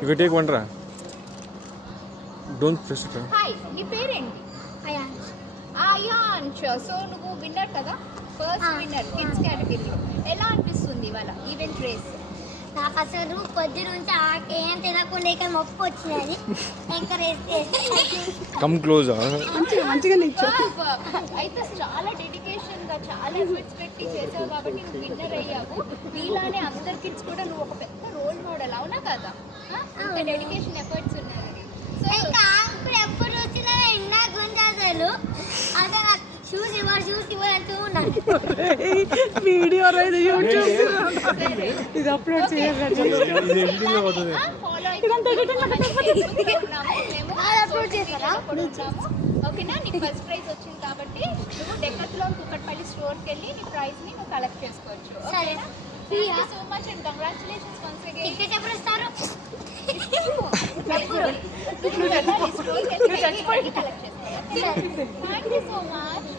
If you take one, don't press it. Hi, నీ పేరేంటి? Ayansh. So నువ్వు విన్నర్ కదా, ఫస్ట్ విన్నర్ కిడ్స్ కేటగిరీలో. ఎలా అనిపిస్తుంది ఇవాళ ఈవెంట్ రేస్? నాకు అసలు కొద్ది నుంచి ఏం తినకుండా ఇక్కడ మొక్కు వచ్చినది ఇంకా కమ్ క్లోజ్. మంచిగా నిల్చో. అయితే చాలా డెడికేషన్ గా చాలా ఎఫర్ట్స్ పెట్టి చేసావు కాబట్టి నువ్వు విన్నర్ అయ్యావు. నీలానే అందర్ కిడ్స్ కూడా నువ్వు ఒక పెద్ద రోల్ మోడల్, అవునా కదా? ఇంత డెడికేషన్ ఎఫర్ట్స్ ఉన్నాయి. సో ఇంకా ఎప్పుడు వచ్చినా ఇందా గుంజాసలు అదే షూస్ ఇవ్వరు అంటూ ఉన్నాను. వీడియో రైదు యూట్యూబ్ ఇది అప్లోడ్ చేయాలి. ఓకేనా? నీకు ఫస్ట్ ప్రైజ్ వచ్చింది కాబట్టి నువ్వు డెక్కత్లాన్ కూకట్పల్లి స్టోర్కి వెళ్ళి నీ ప్రైజ్ ని నువ్వు కలెక్ట్ చేసుకోవచ్చు. ఓకేనా? Thank you so much and congratulations once again. Ticket ఎప్పుడు ఇస్తారు? స్టోర్కి వెళ్ళి కలెక్ట్ చేసుకోవాలి. Thank you so much.